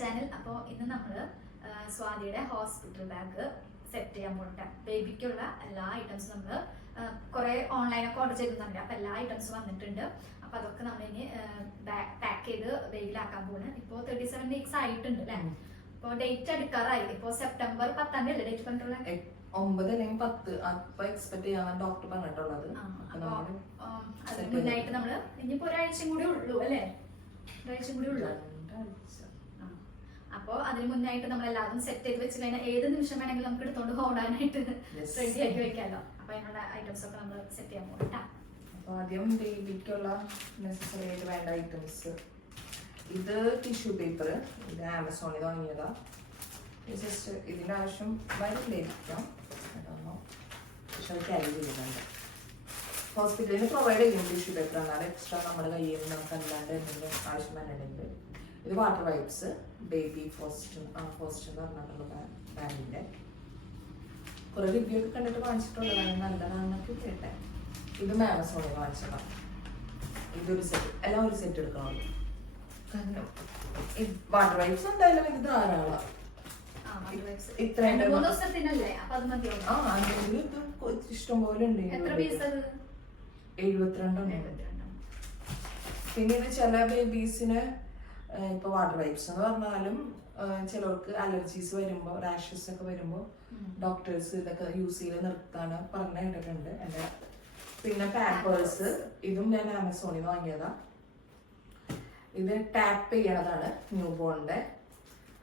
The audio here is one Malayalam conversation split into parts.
ചാനൽ. അപ്പോൾ ഇന്ന് നമ്മൾ സ്വാതിയുടെ ഹോസ്പിറ്റൽ ബാഗ് സെറ്റ് ചെയ്യാൻ പോകട്ടെ. ബേബിക്കുള്ള എല്ലാ ഐറ്റംസും നമ്മൾ കുറേ ഓൺലൈനൊക്കെ ഓർഡർ ചെയ്തിട്ടുണ്ട്. അപ്പോൾ എല്ലാ ഐറ്റംസും വന്നിട്ടുണ്ട്. അപ്പോൾ അതൊക്കെ നമ്മൾ ഇനി പാക്ക് ചെയ്ത് ബേബിയിലാക്കാൻ പോകുന്നത്. ഇപ്പോൾ 37 വീക്സ് ആയിട്ടുണ്ട് അല്ലേ? ഇപ്പോൾ ഡേറ്റ് എടുക്കാറായി. ഇപ്പോൾ സെപ്റ്റംബർ 10 അല്ലേ ഡേറ്റ് പറഞ്ഞിട്ടുള്ളത്? 9 അല്ലെങ്കിൽ 10 അപ്പൊ എക്സ്പെക്ട് ചെയ്യാൻ ഡോക്ടർ പറഞ്ഞിട്ടുള്ളത്. അതിന് മുന്നായിട്ട് നമ്മള് ഇനിയിപ്പോ ഒരാഴ്ചയും കൂടി ഉള്ളൂ അല്ലേ? ഒരാഴ്ചയും കൂടി ഉള്ളൂ. അപ്പൊ അതിന് മുന്നായിട്ട് നമ്മൾ എല്ലാവരും സെറ്റ് ചെയ്ത് വെച്ച് കഴിഞ്ഞാൽ ഏത് നിമിഷം വേണമെങ്കിലും നമുക്ക് എടുത്തോണ്ട് ഓടാനായിട്ട് റെഡി ആക്കി വെക്കാമല്ലോ. അപ്പൊ അതിനുള്ള ഐറ്റംസ് ഒക്കെ നമ്മൾ സെറ്റ് ചെയ്യാൻ പോകട്ടാ. അപ്പൊ ആദ്യം ബേബിക്കുള്ള നെസസറി ആയിട്ട് വേണ്ട ഐറ്റംസ്. ഇത് ടിഷ്യൂ പേപ്പർ. ഇത് ആമസോണിൽ വാങ്ങിയതാ. ജസ്റ്റ് ഇതിന്റെ ആവശ്യം വരില്ലായിരിക്കാം, പക്ഷെ അത് ക്യാരി ചെയ്യുന്നുണ്ട്. ഹോസ്പിറ്റലിൽ പ്രൊവൈഡ് ചെയ്യും ടിഷ്യൂ പേപ്പർ. എന്നാലും എക്സ്ട്രാ നമ്മുടെ കയ്യിൽ നിന്ന് നമുക്ക് അല്ലാണ്ട് എന്തെങ്കിലും ആവശ്യം വന്നിട്ടുണ്ടെങ്കിൽ. ഇത് വാട്ടർ വൈപ്സ്. ബേബി ഫോസ്റ്റ് എന്ന് പറഞ്ഞിട്ടുള്ള ബ്രാൻഡിന്റെ കുറെ റിവ്യൂ ഒക്കെ കണ്ടിട്ട് വാങ്ങിച്ചിട്ടുള്ളതാണ്. നല്ലതാണെന്നൊക്കെ കേട്ടെ. ഇത് ആമസോണിൽ വാങ്ങിച്ചതാണ്. ഇതൊരു സെറ്റ്, എല്ലാം ഒരു സെറ്റ് എടുക്കണമല്ലോ. കാരണം വാട്ടർ വൈപ്സ് എന്തായാലും ഇത് ധാരാളം. ഇഷ്ടം പോലെ ഉണ്ട്. 72. പിന്നെ ഇത് ചില ബേബീസിന് ഇപ്പൊ വാട്ടർ വൈപ്സ് എന്ന് പറഞ്ഞാലും ചിലർക്ക് അലർജീസ് വരുമ്പോ, റാഷസ് ഒക്കെ വരുമ്പോ ഡോക്ടേഴ്സ് ഇതൊക്കെ യൂസ് ചെയ്ത് നിർത്താൻ പറഞ്ഞു കേട്ടിട്ടുണ്ട് എന്റെ. പിന്നെ പാമ്പേഴ്സ്. ഇതും ഞാൻ ആമസോണിൽ വാങ്ങിയതാ. ഇത് ടാപ്പ് ചെയ്യണതാണ്. ന്യൂ ബോണിന്റെ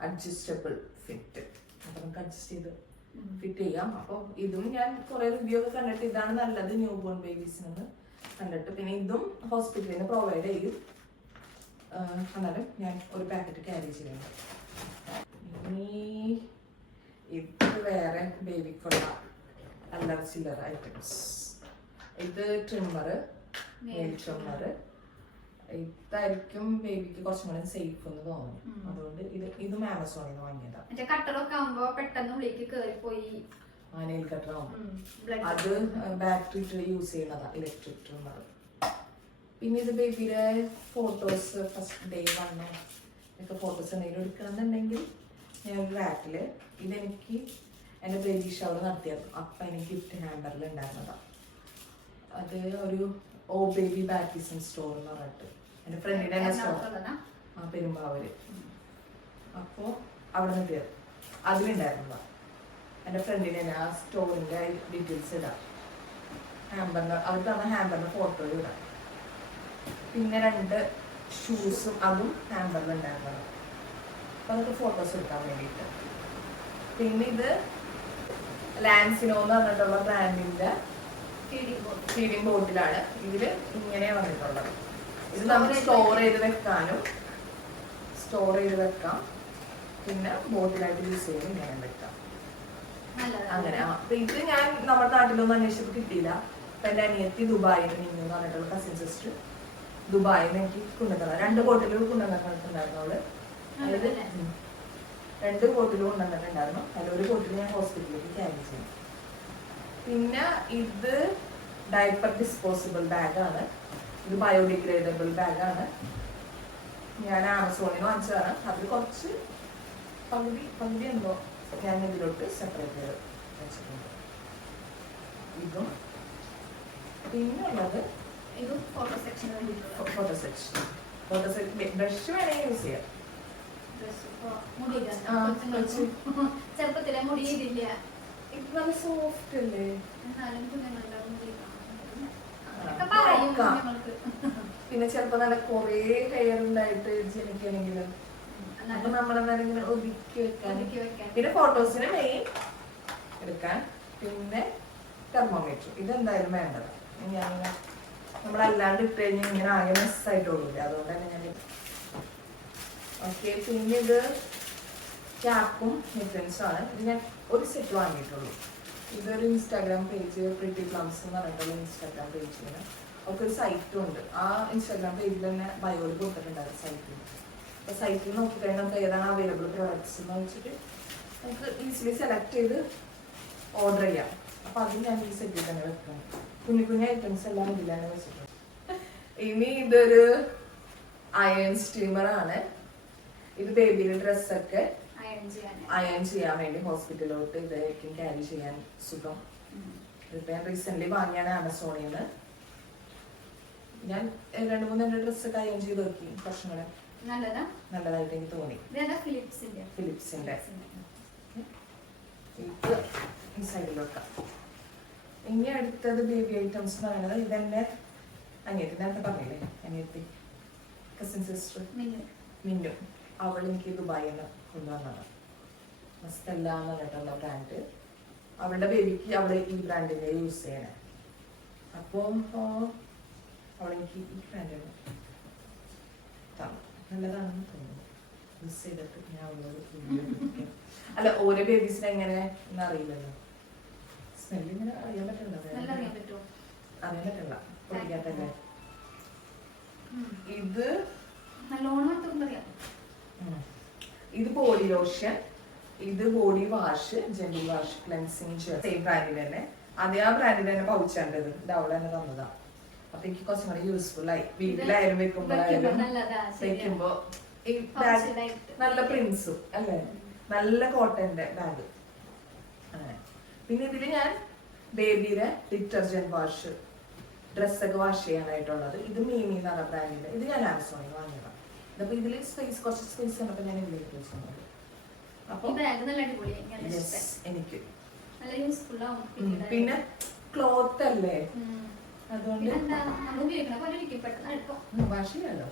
അഡ്ജസ്റ്റബിൾ ഫിറ്റ്. അപ്പൊ നമുക്ക് അഡ്ജസ്റ്റ് ചെയ്ത് ഫിറ്റ് ചെയ്യാം. അപ്പോൾ ഇതും ഞാൻ കുറെ റിവ്യൂ ഒക്കെ കണ്ടിട്ട് ഇതാണ് നല്ലത് ന്യൂ ബോൺ ബേബീസിനെന്ന് കണ്ടിട്ട്. പിന്നെ ഇതും ഹോസ്പിറ്റലിൽ നിന്ന് പ്രൊവൈഡ് ചെയ്യും. എന്നാലും ഞാൻ ഒരു പാക്കറ്റ് ക്യാരി ചെയ്യുന്നുണ്ട്. ഇനി ഇത് വേറെ ബേബിക്കുള്ള അല്ലറ ചില്ലറ ഐറ്റംസ്. ഇത് ട്രിമ്മർ, നെയിൽ ട്രിമ്മർ. ഇതായിരിക്കും ബേബിക്ക് കുറച്ചും കൂടെ സേഫ് എന്ന് തോന്നുന്നു. അതുകൊണ്ട് ഇതും ആമസോണിൽ നിന്ന് വാങ്ങിയതാണ്. കട്ടറൊക്കെ ആവുമ്പോ പെട്ടെന്ന് ഉള്ളിലേക്ക് കേറിപ്പോയി. നെയിൽ കട്ടർ ആവുമ്പോൾ അത് ബാറ്ററി യൂസ് ചെയ്യുന്നതാ, ഇലക്ട്രിക് ട്രിമ്മർ. പിന്നെ ഇത് ബേബിയുടെ ഫോട്ടോസ്, ഫസ്റ്റ് ഡേ 1 ഒക്കെ ഫോട്ടോസ് എന്തെങ്കിലും എടുക്കണമെന്നുണ്ടെങ്കിൽ ഞാൻ ഒരു റാക്കില് ഇതെനിക്ക് എൻ്റെ ബേബി ഷവർ നടത്തിയായിരുന്നു. അപ്പം എനിക്ക് ഗിഫ്റ്റ് ഹാമ്പറിൽ ഉണ്ടായിരുന്നതാണ്. അത് ഒരു ഓ ബേബി ബാറ്റിസം സ്റ്റോർ എന്ന് പറഞ്ഞിട്ട് എൻ്റെ ഫ്രണ്ടിൻ്റെ തന്നെ സ്റ്റോർ, പെരുമ്പാവൂര്. അപ്പോൾ അവിടെ നിന്ന് കയറി അതിലുണ്ടായിരുന്നതാണ്. എൻ്റെ ഫ്രണ്ടിനെ ആ സ്റ്റോറിൻ്റെ ഡീറ്റെയിൽസ് ഇടാം. ഹാമ്പറിന് അവർ തന്ന ഹാമ്പറിൻ്റെ ഫോട്ടോ ഇടാം. പിന്നെ 2 ഷൂസും അതും ഹാമ്പറിൽ ഉണ്ടായിരുന്നതാണ്. അപ്പം അതൊക്കെ ഫോട്ടോസ് എടുക്കാൻ വേണ്ടിയിട്ട്. പിന്നെ ഇത് ലാൻസിനോ എന്ന് പറഞ്ഞിട്ടുള്ള ബ്രാൻഡിൻ്റെ ഫീഡിംഗ് ബോട്ടിലാണ്. ഇതില് ഇങ്ങനെയാണ് വന്നിട്ടുള്ളത്. ഇത് നമുക്ക് സ്റ്റോർ ചെയ്ത് വെക്കാം. പിന്നെ ബോട്ടിലായിട്ട് യൂസ് ചെയ്ത് ഇങ്ങനെ വെക്കാം. അങ്ങനെ. അപ്പൊ ഇത് ഞാൻ നമ്മുടെ നാട്ടിലൊന്നും അന്വേഷിച്ചപ്പോൾ കിട്ടിയില്ല. അപ്പൊ എന്റെ അനിയത്തി ദുബായിൽ നിന്ന് പറഞ്ഞിട്ടുള്ള കസിൻ സിസ്റ്റർ ദുബായിൽ നിന്ന് എനിക്ക് കൊണ്ടുവന്നത് 2 ബോട്ടിൽ കൊണ്ടുവന്നിട്ടുണ്ടായിരുന്നു. അവള് 2 ബോട്ടിൽ കൊണ്ടുവന്നിട്ടുണ്ടായിരുന്നു. അതിലൊരു ബോട്ടിൽ ഞാൻ ഹോസ്പിറ്റലിലേക്ക് ക്യാരി ചെയ്യും. പിന്നെ ഇത് ഡയപ്പർ ഡിസ്പോസിബിൾ ബാഗാണ്. ഇത് ബയോഡിഗ്രേഡബിൾ ബാഗാണ്. ഞാൻ ആമസോണിൽ വാങ്ങിച്ചതാണ്. അതിൽ കുറച്ച് പകുതി എന്തോ ഞാൻ ഇതിലോട്ട് സെപ്പറേറ്റ് ചെയ്ത് വെച്ചിട്ടുണ്ട്. ഇതും പിന്നുള്ളത് ഇതും ഫോട്ടോ സെക്ഷൻ ബ്രഷ് വേണമെങ്കിൽ യൂസ് ചെയ്യാം. ചെറുപ്പത്തിലെ മുടിയില്ല. ഇത് നല്ല സോഫ്റ്റ് അല്ലേ? പിന്നെ ചിലപ്പോ നല്ല കൊറേ ഹെയർ ഉണ്ടായിട്ട് ജനിക്കണെങ്കിലും അപ്പൊ നമ്മളെന്തായാലും ഒതുക്കി വെക്കാൻ. പിന്നെ ഫോട്ടോസിന് മെയിൻ എടുക്കാൻ. പിന്നെ തെർമോമീറ്റർ ഇതെന്തായാലും വേണ്ടത്. ഞാൻ നമ്മളല്ലാണ്ട് ഇട്ട് കഴിഞ്ഞാൽ ഇങ്ങനെ ആകെ മെസ്സായിട്ടോളൂല്ലേ, അതുകൊണ്ട് തന്നെ ഞാൻ. ഓക്കെ. പിന്നെ ഇത് ക്യാപ്പും നിഫൻസും ആണ്. ഇത് ഞാൻ ഒരു സെറ്റ് വാങ്ങിയിട്ടുള്ളൂ. ഇതൊരു ഇൻസ്റ്റാഗ്രാം പേജ്, പ്രിറ്റി പ്ലംസ് എന്ന് പറഞ്ഞിട്ടുള്ള ഇൻസ്റ്റാഗ്രാം പേജിന് ഒക്കെ ഒരു സൈറ്റും ഉണ്ട്. ആ ഇൻസ്റ്റാഗ്രാം പേജിൽ തന്നെ ബയോയിൽ കൊടുത്തിട്ടുണ്ടായിരുന്നു സൈറ്റിൽ. അപ്പോൾ സൈറ്റിൽ നോക്കിക്കഴിഞ്ഞാൽ നമുക്ക് ഏതാണ് അവൈലബിൾ പ്രോഡക്ട്സ് എന്ന് വെച്ചിട്ട് നമുക്ക് ഈസിലി സെലക്ട് ചെയ്ത് ഓർഡർ ചെയ്യാം. അപ്പോൾ അത് ഞാൻ ഈ സെറ്റിൽ തന്നെ വെക്കാം. കുഞ്ഞു ഐറ്റംസ് എല്ലാം ഇതിലാണ് വെച്ചിട്ടുണ്ട്. ഇനി ഇതൊരു അയൺ സ്റ്റീമർ ആണ്. ഇത് ബേബിയുടെ ഡ്രസ്സൊക്കെ അയൺ ചെയ്യാൻ വേണ്ടി ഹോസ്പിറ്റലിലോട്ട് ഇതായിരിക്കും ക്യാരി ചെയ്യാൻ സുഖം. ഇതിപ്പോ ഞാൻ റീസെന്റ് വാങ്ങിയാണ് ആമസോണിൽ നിന്ന്. ഞാൻ 2-3 ഡ്രസ്സൊക്കെ അയൺ ചെയ്ത് നോക്കി, കുറച്ചും കൂടെ നല്ലതായിട്ട് എനിക്ക് തോന്നി. ഫിലിപ്സിന്റെ ഇത് ഈ സൈഡിലോട്ടാ. ഇനി അടുത്തത് ബേബി ഐറ്റംസ് എന്ന് പറയുന്നത് ഇതെന്റെ അനിയത്തി, നേരത്തെ പറഞ്ഞില്ലേ അനിയത്തി, കസിൻ സിസ്റ്റർ മിന്നു. അവൾ എനിക്ക് ദുബായിൽ നിന്ന് കൊണ്ടുവന്നതാണ്. മസ്തല്ല എന്ന് പറഞ്ഞിട്ടുള്ള ബ്രാൻഡ്. അവളുടെ ബേബിക്ക് അവള് ഈ ബ്രാൻഡിന്റെ യൂസ് ചെയ്യണേ. അപ്പോൾ അവളെനിക്ക് ഈ ബ്രാൻഡ് നല്ലതാണെന്ന് തോന്നുന്നു. യൂസ് ചെയ്തിട്ട് ഞാൻ അവളോട് അല്ല, ഓരോ ബേബീസിന് എങ്ങനെ എന്ന് അറിയില്ലല്ലോ. സ്മെല്ല് ഇങ്ങനെ അറിയാൻ പറ്റില്ല, പൊടിക്കാത്തല്ലേ. ഇത് ബോഡി ലോഷൻ, ഇത് body wash, gentle wash, cleansing, same ബ്രാൻഡിൽ തന്നെ. അതേ ആ ബ്രാൻഡിൽ തന്നെ പൗച്ചാണ്ടത്. ഇത് അവളെ തന്നെ തന്നതാ. അപ്പൊ എനിക്ക് കുറച്ചും കൂടി യൂസ്ഫുൾ ആയി. വീട്ടിലായാലും വെക്കുമ്പോ ഈ ബാഗ് നല്ല പ്രിന്റ്സും അല്ലേ, നല്ല കോട്ടന്റെ ബാഗ് അങ്ങനെ. പിന്നെ ഇതില് ഞാൻ ബേബിയുടെ ഡിറ്റർജന്റ് വാഷ്, ഡ്രസ്സൊക്കെ വാഷ് ചെയ്യാനായിട്ടുള്ളത്. ഇത് മീമി എന്ന് പറഞ്ഞ ബ്രാൻഡിന്റെ. ഇത് ഞാൻ ആമസോണിൽ വാങ്ങിയതാണ്. ഇതപ്പോ ഇതില് കുറച്ച് സ്പേസ് കണ്ടപ്പോ ഞാൻ ഇതിലേക്ക് വെച്ചിട്ടുണ്ട്. അപ്പൊ എനിക്ക് പിന്നെ ക്ലോത്ത് അല്ലേ, അതുകൊണ്ട് വാഷ് ചെയ്യാലോ.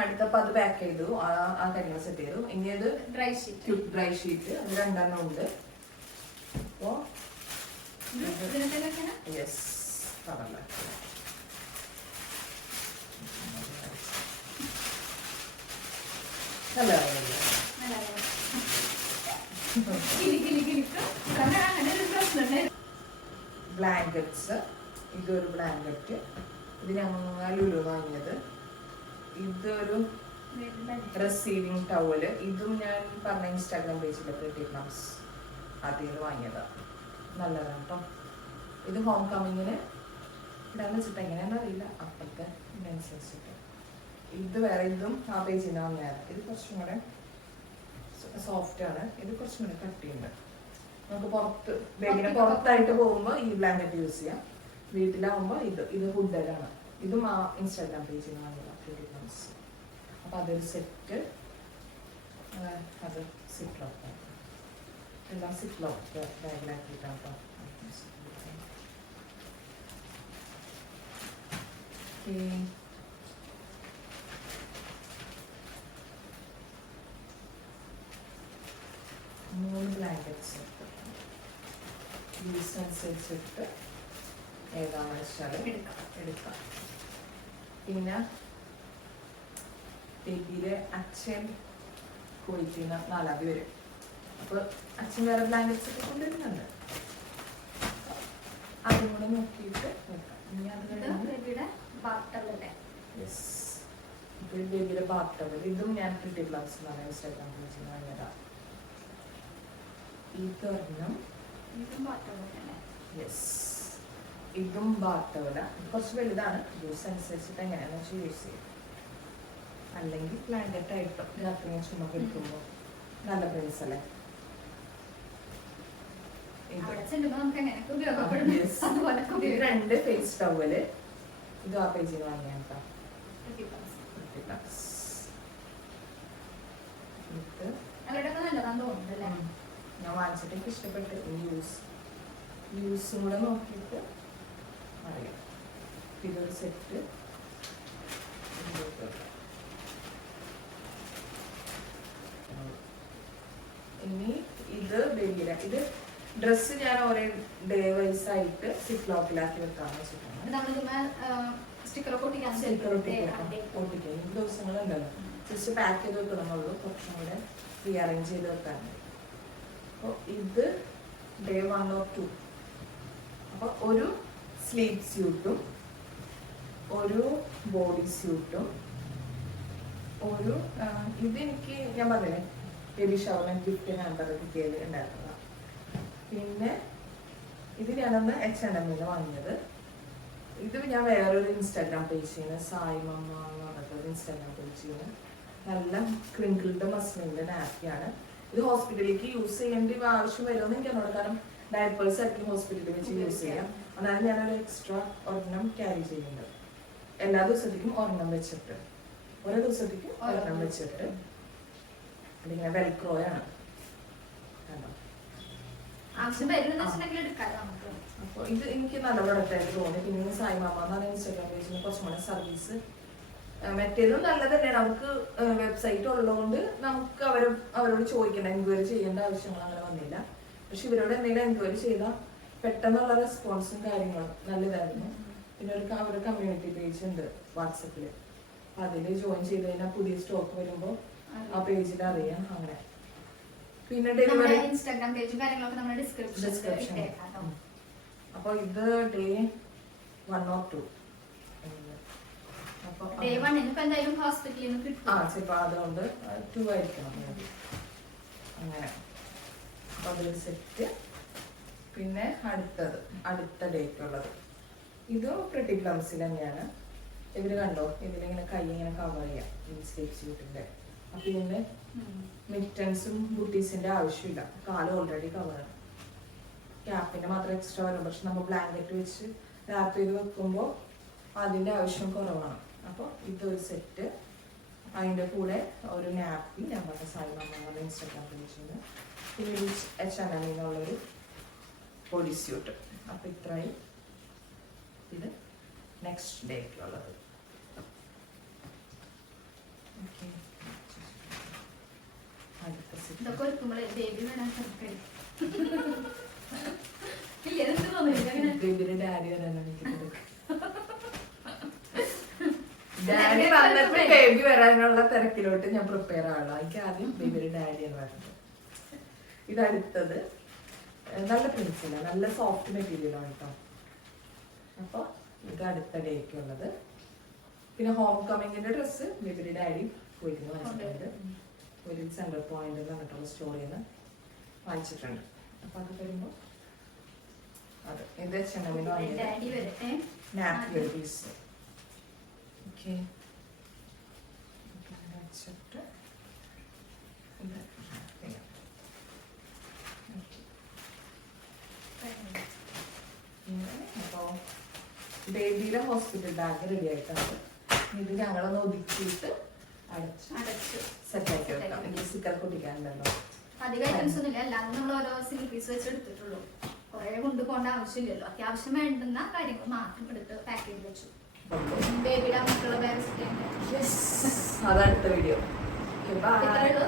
അടുത്തപ്പോ അത് പാക്ക് ചെയ്തു, ആ കാര്യങ്ങൾ സെറ്റ് ചെയ്തു. ഇനി അത് ഡ്രൈ ഷീറ്റ്, അത് 2 ഉണ്ട്. അപ്പോ യെസ് കവറില നല്ല ബ്ലാങ്കറ്റ്സ്. ഇതൊരു ബ്ലാങ്കറ്റ്, ഇത് ഞങ്ങൾ ലുലു വാങ്ങിയത്. ഇതൊരു റിസീവിങ് ടവല്, ഇതും ഞാൻ പറഞ്ഞ ഇൻസ്റ്റാഗ്രാം പേജിലെ പ്രിറ്റി പ്ലംസ് അതിൽ നിന്ന് വാങ്ങിയതാണ്. നല്ലതാണ് കേട്ടോ. ഇത് ഹോം കമ്മിങ്ങിന് ഇടാന്ന് വെച്ചിട്ട് എങ്ങനെയാണെന്ന് അറിയില്ല, അപ്പോഴത്തെ ഇതിനനുസരിച്ചിട്ട്. ഇത് വേറെ, ഇതും ആ പേജിൽ നിന്ന് വാങ്ങിയത്. ഇത് കുറച്ചും കൂടെ സോഫ്റ്റ് ആണ്, ഇത് കുറച്ചും കൂടെ കട്ടിയുണ്ട്. നമുക്ക് പുറത്ത് ബേബിനെ പുറത്തായിട്ട് പോകുമ്പോൾ ഈ ബ്ലാങ്കറ്റ് യൂസ് ചെയ്യാം. വീട്ടിലാവുമ്പോൾ ഇത് ഹുഡാണ്. ഇതും ആ ഇൻസ്റ്റാഗ്രാം പേജിൽ നിന്ന് വാങ്ങിയതാണ്, പ്രിറ്റി പ്ലംസ്. അപ്പൊ അതൊരു സെറ്റ്, അത് സിപ്ലോക്ക്, എല്ലാം സിപ്ലോക്ക് ബാഗിലാക്കിയിട്ടാണ് കേട്ടോ. മൂന്ന് ബ്ലാങ്കറ്റ്സ് യൂസ് അനുസരിച്ചിട്ട് ഏതാണെന്ന് വെച്ചാൽ എടുക്കാം. പിന്നെ ബേബിയിലെ അച്ഛൻ കുളിക്കുന്ന 4ാം തീയതി വരും. അപ്പൊ അച്ഛൻ വേറെ ബ്ലാങ്കറ്റ്സ് ഒക്കെ കൊണ്ടുവരുന്നുണ്ട്, അതും കൂടെ നോക്കിയിട്ട് നോക്കാം. ഇനി അത് ബേബിയുടെ ബാത്ത് ടവൽ, ഇതും ഞാൻ പ്രിറ്റി പ്ലംസ് എന്ന് പറഞ്ഞ ഇൻസ്റ്റാഗ്രാം പേജിൽ വാങ്ങിയതാണ്. ഇതൊരെണ്ണം, യെസ്, ഇതും ബാത്ത് ടവല. കുറച്ച് വലുതാണ്, യൂസ് അനുസരിച്ചിട്ട് എങ്ങനെയാണെന്ന് വെച്ചാൽ യൂസ് ചെയ്യും. അല്ലെങ്കിൽ ബ്ലാങ്കറ്റ് ആയിട്ട് രാത്രി ചുമ എടുക്കുമ്പോൾ നല്ല പ്രിൻസ് അല്ലേ. ഇത് 2 ഫേസ് ടവല്, ഇത് ആ പേജിൽ വാങ്ങിയാണ് കേട്ടോ. ഞാൻ വാങ്ങിച്ചിട്ട് എനിക്ക് ഇഷ്ടപ്പെട്ട് യൂസും കൂടെ നോക്കിയിട്ട് അറിയാം. ഇതൊരു സെറ്റ്. ഇനി ഇത് ബേബിയുടെ, ഇത് ഡ്രസ്സ് ഞാൻ ഓരോ ഡേ വൈസ് ആയിട്ട് സിപ്ലോക്കിലാക്കി വെക്കാന്ന് വെച്ചിട്ടാണ്. ഒട്ടിക്കാൻ ഈ ദിവസങ്ങളുണ്ടല്ലോ, ജസ്റ്റ് പാക്ക് ചെയ്ത് വെക്കണമെന്നുള്ളൂ, കുറച്ചും കൂടെ റീഅറേഞ്ച് ചെയ്ത് വെക്കാറുണ്ട്. അപ്പോൾ ഇത് ഡേ 1 or 2. അപ്പോൾ ഒരു സ്ലീപ്പ് സ്യൂട്ടും ഒരു ബോഡി സ്യൂട്ടും ഒരു ഇതെനിക്ക് ഞാൻ പറഞ്ഞില്ലേ ബേബി ഷവറിന് ഗിഫ്റ്റ് ഹാമ്പർ കിട്ടിയത് ഉണ്ടായിരുന്നതാണ്. പിന്നെ ഇത് ഞാനന്ന് H&M വാങ്ങിയത്. ഇത് ഞാൻ വേറൊരു ഇൻസ്റ്റാഗ്രാം പേജിൽ നിന്ന്, സായി മമ്മ എന്ന് പറഞ്ഞിട്ടൊരു ഇൻസ്റ്റാഗ്രാം പേജിൽ നിന്ന് നല്ല ക്രിങ്കിൾഡ് മസ്ലിന്റെ നാപ്പിയാണ്. ഇത് ഹോസ്പിറ്റലിലേക്ക് യൂസ് ചെയ്യേണ്ട ആവശ്യം വരുമെന്ന് എനിക്ക് അറിഞ്ഞോളൂ. കാരണം ഡയപ്പേഴ്സ് ആയിരിക്കും ഹോസ്പിറ്റലിൽ വെച്ച് യൂസ് ചെയ്യാം. അതാണ് ഞാനൊരു എക്സ്ട്രാ ഒരെണ്ണം ക്യാരി ചെയ്യുന്നത്. എല്ലാ ദിവസത്തേക്കും ഒരെണ്ണം വെച്ചിട്ട്, ഓരോ ദിവസത്തേക്കും ഒരെണ്ണം വെച്ചിട്ട്. അതിങ്ങനെ വെൽക്രോയാണ്. അപ്പോൾ ഇത് എനിക്ക് നല്ല പ്രൊഡക്റ്റായിട്ട് തോന്നി. പിന്നെ സായി മാമ എന്നാണ് ഇൻസ്റ്റാഗ്രാം പേജിൽ കുറച്ചും കൂടെ സർവീസ്. മറ്റേതും നല്ലത് തന്നെയാണ്. നമുക്ക് വെബ്സൈറ്റ് ഉള്ളതുകൊണ്ട് നമുക്ക് അവരോട് ചോദിക്കണം, എൻക്വയറി ചെയ്യേണ്ട ആവശ്യങ്ങൾ അങ്ങനെ വന്നില്ല. പക്ഷെ ഇവരോട് എന്തെങ്കിലും എൻക്വയറി ചെയ്താൽ പെട്ടെന്നുള്ള റെസ്പോൺസും കാര്യങ്ങളും നല്ലതായിരുന്നു. പിന്നെ അവരുടെ കമ്മ്യൂണിറ്റി പേജ് ഉണ്ട് വാട്സപ്പിൽ. അപ്പം അതിൽ ജോയിൻ ചെയ്ത് കഴിഞ്ഞാൽ പുതിയ സ്റ്റോക്ക് വരുമ്പോൾ ആ പേജിൽ അറിയാം. അങ്ങനെ പിന്നെ ഡെലിവറി ഇൻസ്റ്റാഗ്രാം പേജും കാര്യങ്ങളൊക്കെ നമ്മുടെ ഡിസ്ക്രിപ്ഷൻ. അപ്പോൾ ഇത് ഡേ 1 or 2. ചിലപ്പോൾ അതുകൊണ്ട് 2 ആയിരിക്കണം അങ്ങനെ. അപ്പൊ അതൊരു സെറ്റ്. പിന്നെ അടുത്ത ഡേക്കുള്ളത് ഇതും പ്രിട്ടി പ്ലംസിൽ തന്നെയാണ്. ഇവര് കണ്ടോ, ഇതിലിങ്ങനെ കൈ ഇങ്ങനെ കവർ ചെയ്യാം ഈ സ്ലീപ്പ് സ്യൂട്ടിന്റെ. അപ്പൊ ഇതിന്റെ മിറ്റൻസും ബുട്ടീസിന്റെ ആവശ്യമില്ല, കാല് ഓൾറെഡി കവറാണ്. ക്യാപ്പിന്റെ മാത്രം എക്സ്ട്രാ വരും. പക്ഷെ നമ്മൾ ബ്ലാങ്കറ്റ് വെച്ച് റാപ്പ് ചെയ്ത് വെക്കുമ്പോൾ അതിന്റെ ആവശ്യം കുറവാണ്. അപ്പോൾ ഇതൊരു സെറ്റ്. അതിൻ്റെ കൂടെ ഒരു നാപ്പി ഞാൻ പറഞ്ഞ സായി മാമ ഇൻസ്റ്റാഗ്രാം പേജിൽ. പിന്നെ H&M എന്നുള്ളൊരു ബോഡി സ്യൂട്ട്. അപ്പോൾ ഇത്രയും. ഇത് നെക്സ്റ്റ് ഡേക്കുള്ളത്. ബേബിയുടെ ഡാഡി വരാനാണ് എനിക്ക്. ഡാഡി വന്നിട്ട് ബേബി വരാനുള്ള തിരക്കിലോട്ട് ഞാൻ പ്രിപ്പയർ ആവുള്ളൂ. എനിക്ക് ആദ്യം ബേബിയുടെ ഡാഡി എന്ന് പറയുന്നത്. ഇതടുത്തത് നല്ല പ്രിൻസില്ല, നല്ല സോഫ്റ്റ് മെറ്റീരിയലാണ് കേട്ടോ. അപ്പോൾ ഇത് അടുത്ത ഡേക്കുള്ളത്. പിന്നെ ഹോം കമ്മിങ്ങിന്റെ ഡ്രസ്സ് ബേബിയുടെ ഡാഡി പോയിരുന്നു വാങ്ങിച്ചിട്ടുണ്ട്. ഒരു സെൻട്രൽ പോയിന്റ് പറഞ്ഞിട്ടുള്ള സ്റ്റോറിൽ നിന്ന് വാങ്ങിച്ചിട്ടുണ്ട്. അപ്പൊ അത് വരുമ്പോൾ അത് ഇത് H&M നാപ്പി ഒരു പീസ്. ഓക്കെ, വെച്ചിട്ട് അപ്പോൾ ബേബിയുടെ ഹോസ്പിറ്റൽ ബാഗ് റെഡി ആയിട്ടുണ്ട്. ഇത് ഞങ്ങളൊന്ന് ഒതുക്കിയിട്ട് അടച്ച് സെറ്റാക്കി വെക്കാം. എനിക്ക് സ്റ്റിക്കർ പൊട്ടിക്കാനുണ്ടല്ലോ. അധികം ഐറ്റംസ് ഒന്നുമില്ല, അല്ലാതെ നമ്മൾ ഓരോ സിംഗിൾ പീസ് വെച്ച് എടുത്തിട്ടുള്ളൂ. കുറെ കൊണ്ടുപോകേണ്ട ആവശ്യമില്ലല്ലോ. അത്യാവശ്യം വേണ്ടുന്ന കാര്യങ്ങൾ മാത്രം എടുത്ത് പാക്ക് ചെയ്ത് വെച്ചു. ബേബിയുടെ മക്കളുടെ ബാഗ് അതടുത്ത വീഡിയോ. ഇത്രയേ ഉള്ളൂ.